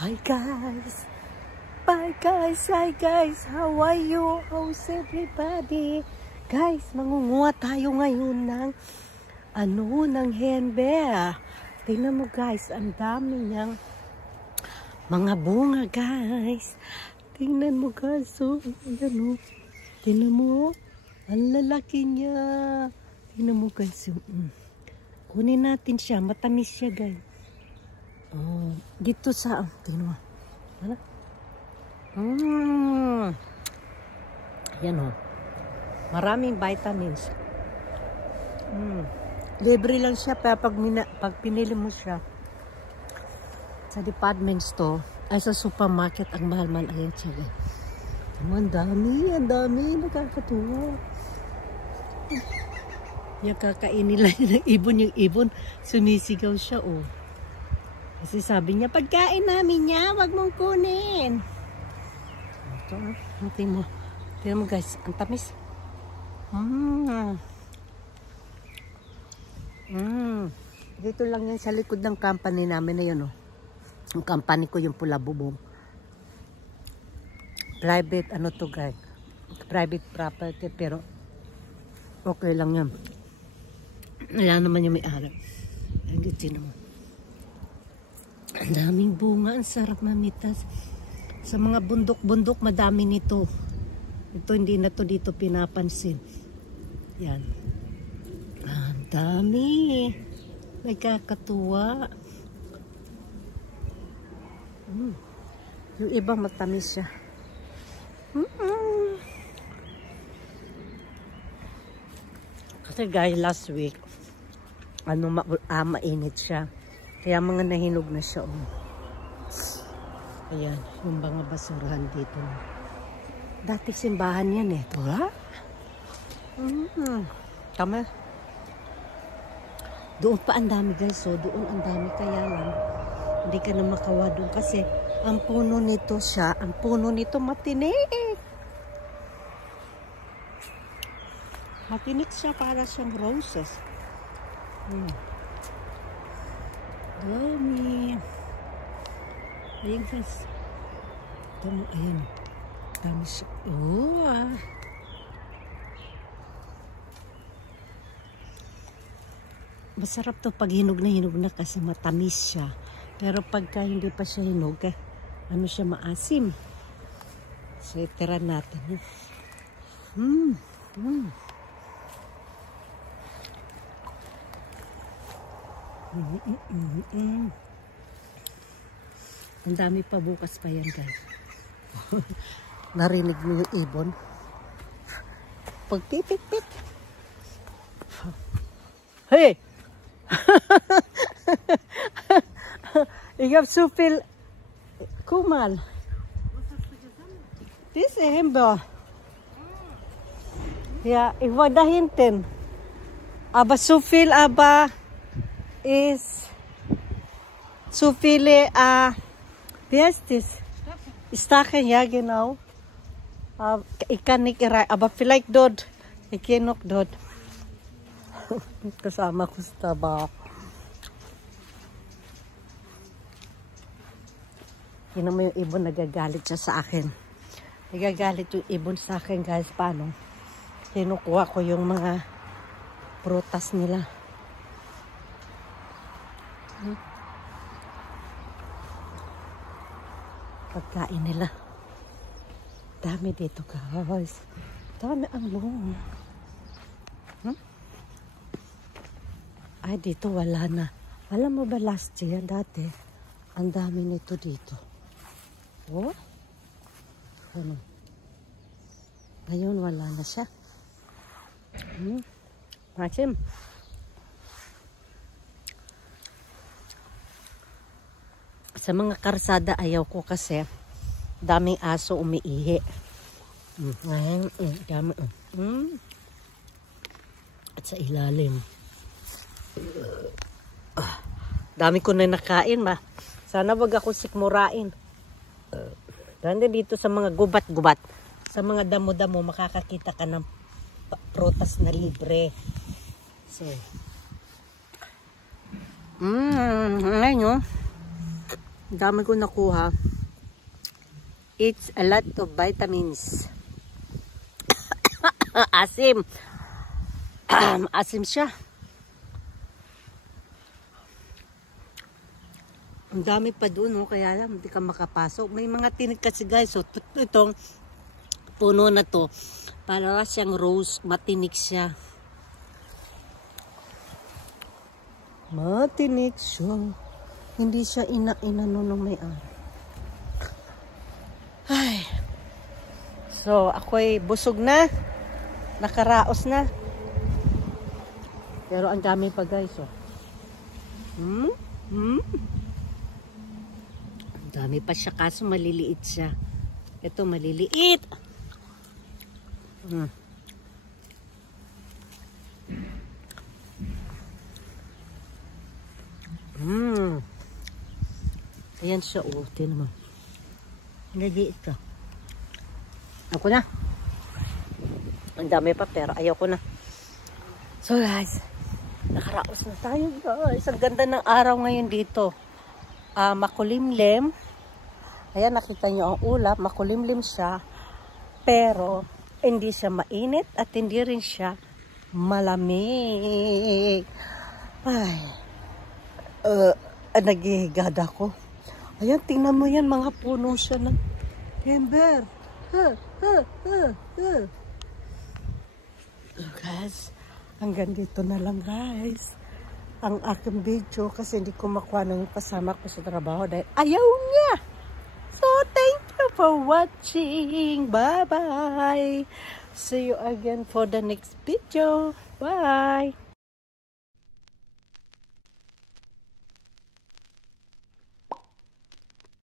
Hi guys! Bye guys! Hi guys! How are you? How's everybody? Guys, mangunguha tayo ngayon ng ng henbe. Tingnan mo guys, ang dami niyang mga bunga guys. Tingnan mo guys, oh, ayan, oh. Tingnan mo, ang lalaki niya. Tingnan mo guys, kunin natin siya, matamis siya guys. Oh, dito sa, tingnan mo. Ano? Yan o. Maraming vitamins. Libre lang siya, pero pag pinili mo siya sa department store, ay sa supermarket, ang mahal-mahal. Ayan siya guys. Ang dami, nakakatuwa. Yung kakainin lang ng ibon, yung ibon, sumisigaw siya oh. Kasi sabi niya, pagkain namin niya, wag mong kunin. Ito, tingnan mo guys, ang tamis. Dito lang yan sa likod ng company namin na yun, oh. Yung company ko, yung Pula Bubong. Private, ano to guys? Private property, pero okay lang yan. Wala naman yung may-ari. Ang gitsin mo. Ang daming bunga, ang sarap mamitas. Sa mga bundok-bundok, madami nito. Ito, hindi na to dito pinapansin. Yan. Ang dami. Nagkakatuwa. Yung iba matamis siya. Kasi guys, last week, mainit siya. Kaya mga nahinog na siya. Oh. Ayan, yung mga basurahan dito. Dati simbahan yan eh. Diba? Tama. Doon pa ang dami guys. So, doon ang dami. Kaya lang, hindi ka na makawa doon. Kasi, ang puno nito siya, ang puno nito matinik. Matinik siya para siyang roses. Dami. Ayan guys. Ayan. Dami siya. Oh, Masarap to pag hinog na kasi matamis siya. Pero pagka hindi pa siya hinog, ano siya, maasim. So, itira natin. Ang dami pa, bukas pa yan guys. Narinig mo yung ibon? Pagpipit-pit. Hey! Ich hab so viel. Guck mal. Das ist Himbeer. Ja, ich war da hinten. Aber so viel, ist so viele, wie heißt das? Stacheln, ja genau. Ich kann nicht rein, aber vielleicht dort. Ich gehe noch dort. Kasama ko sa taba. Tingnan mo yung ibon, nagagalit siya sa akin. Nagagalit yung ibon sa akin guys. Paano? Kinukuha ko yung mga prutas nila. Pagkain nila. Dami dito guys. Dami ang bunga. Ay, dito wala na. Alam mo ba last year, dati, ang dami nito dito. Oh? Ano? Ngayon, wala na siya. Maxim. Sa mga karsada, ayaw ko kasi daming aso umiihi. Ngayon, dami. At sa ilalim. Dami ko na nakain ma. Sana wag ako sikmurain. Ganda dito sa mga gubat-gubat. Sa mga damo-damo makakakita ka ng prutas na libre. So. Ngayon Dami ko nakuha. It's a lot of vitamins. Asim. Asim siya. Ang dami pa doon, oh, kaya lang hindi ka makapasok. May mga tinig kasi guys. So, itong puno na to, para siyang rose, matinik siya. Matinik siya. Hindi siya inano ng may-ari. Ay. So, ako'y busog na. Nakaraos na. Pero ang dami pa guys, oh. Ang dami pa siya, kaso maliliit siya. Ito maliliit. Ayan siya, oh. Tignan mo. Maliliit ka. Ako na. Ang dami pa, pero ayaw ko na. So guys, nakaraos na tayo guys. Ang ganda ng araw ngayon dito. Makulimlim. Ayan, nakita nyo ang ulap. Makulimlim siya. Pero, hindi siya mainit at hindi rin siya malamig. Ay. Naghihigad ako. Ayan, tingnan mo yan. Mga puno siya ng hember. Guys, hanggang dito na lang guys ang aking video kasi hindi ko makuha ng kasama ko sa trabaho dahil ayaw niya. So, thank you for watching. Bye-bye. See you again for the next video. Bye.